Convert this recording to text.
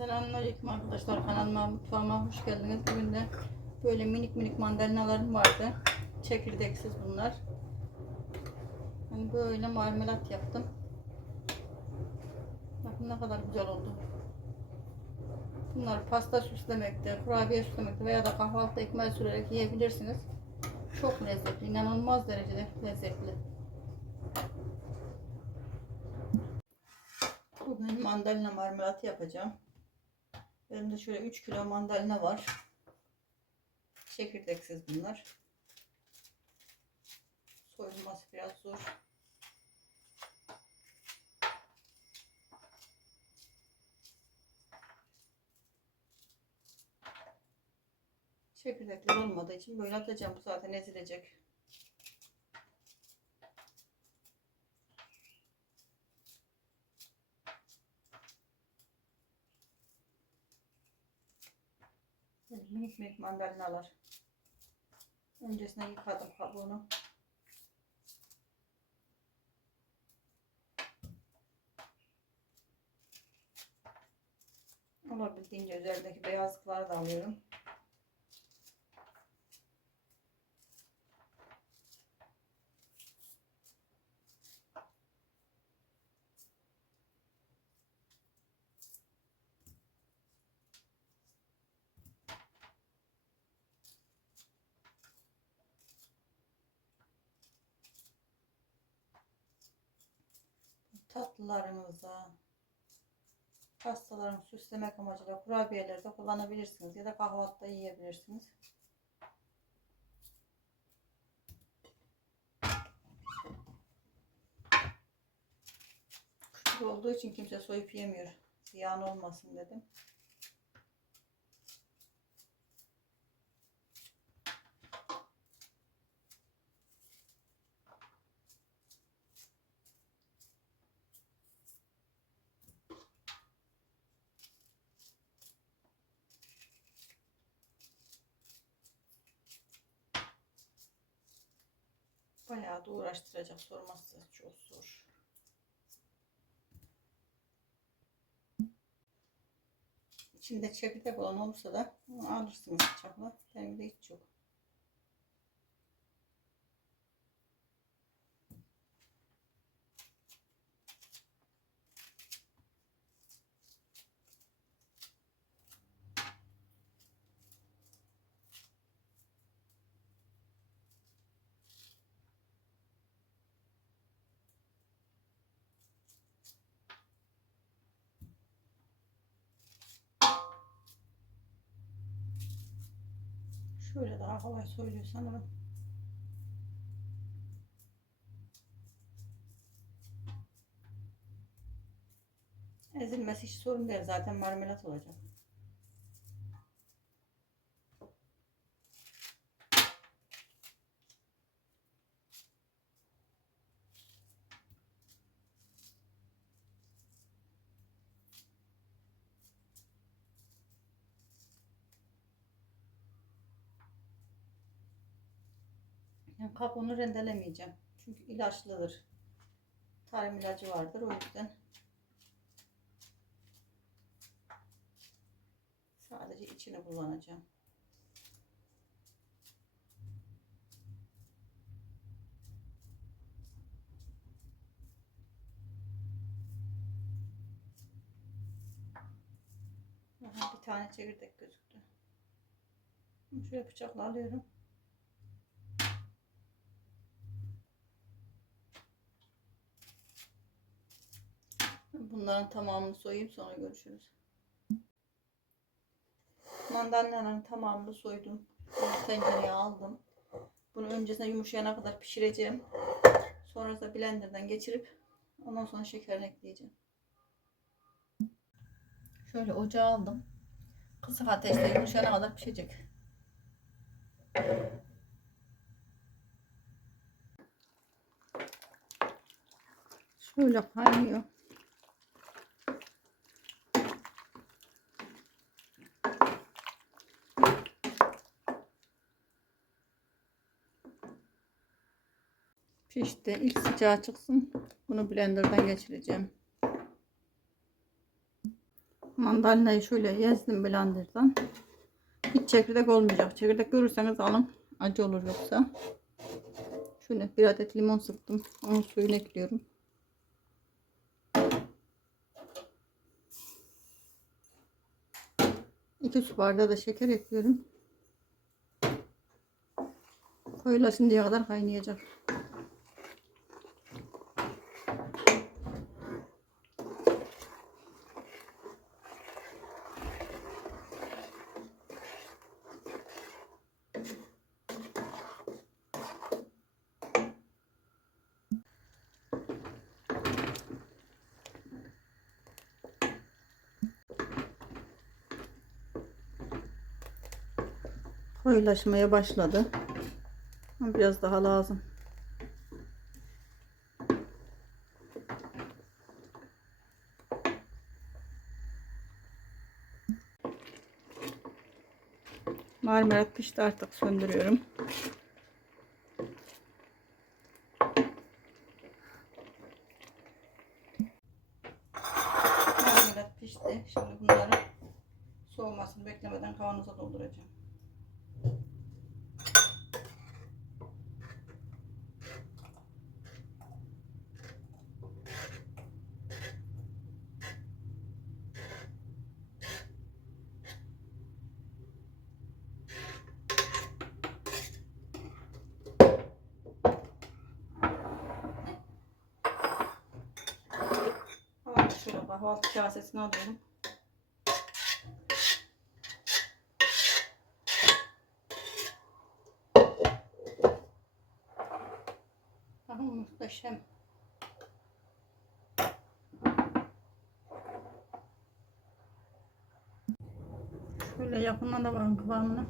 Selamünaleyküm arkadaşlar kanalıma mutfağıma hoş geldiniz. Bugün de böyle minik minik mandalinalarım vardı. Çekirdeksiz bunlar. Hani böyle marmelat yaptım. Bakın ne kadar güzel oldu. Bunlar pasta süslemekte, kurabiye süslemekte veya da kahvaltı ekmeği sürerek yiyebilirsiniz. Çok lezzetli, inanılmaz derecede lezzetli. Bugün mandalina marmelatı yapacağım. Elimde şöyle 3 kilo mandalina var. Çekirdeksiz bunlar. Soyulması biraz zor. Çekirdekler olmadığı için böyle atacağım. Bu zaten ezilecek. Minik minik mandalinalar. Öncesine yıkadım kabuğunu. Olabildiğince üzerindeki beyazlıkları da alıyorum. Tatlılarınıza, pastalarını süslemek amacıyla kurabiyelerde kullanabilirsiniz ya da kahvaltıda yiyebilirsiniz. Küçük olduğu için kimse soyup yemiyor. Ziyan olmasın dedim. Bayağı da uğraştıracak sorması çok zor. İçinde çekirdek olan olursa da alırsınız bıçakla. Benim de hiç yok. Şöyle daha kolay soyuluyor sanırım. Ezilmesi hiç sorun değil. Zaten marmelat olacak. Yani kabuğunu rendelemeyeceğim. Çünkü ilaçlıdır. Tarım ilacı vardır o yüzden. Sadece içini kullanacağım. Aha, bir tane çekirdek gözüktü. Şöyle bıçakla alıyorum. Bunların tamamını soyayım sonra görüşürüz. Mandalinaların tamamını soydum. Tencereye aldım. Bunu öncesinde yumuşayana kadar pişireceğim. Sonra da blenderdan geçirip ondan sonra şekerini ekleyeceğim. Şöyle ocağa aldım. Kısık ateşte yumuşayana kadar pişecek. Şöyle kaynıyor. Pişti. İlk sıcağı çıksın. Bunu blenderdan geçireceğim. Mandalinayı şöyle ezdim blenderdan. Hiç çekirdek olmayacak. Çekirdek görürseniz alın. Acı olur yoksa. Şöyle bir adet limon sıktım. Onun suyunu ekliyorum. İki su bardağı da şeker ekliyorum. Koyulasın kadar kaynayacak. Koyulaşmaya başladı. Biraz daha lazım. Marmelat pişti artık söndürüyorum. Marmelat pişti. Şimdi bunları soğumasını beklemeden kavanoza dolduracağım. Tamam, şöyle kahvaltı kasesine alıyorum. Aha, muhteşem. Şöyle yakından da bakın kıvamına.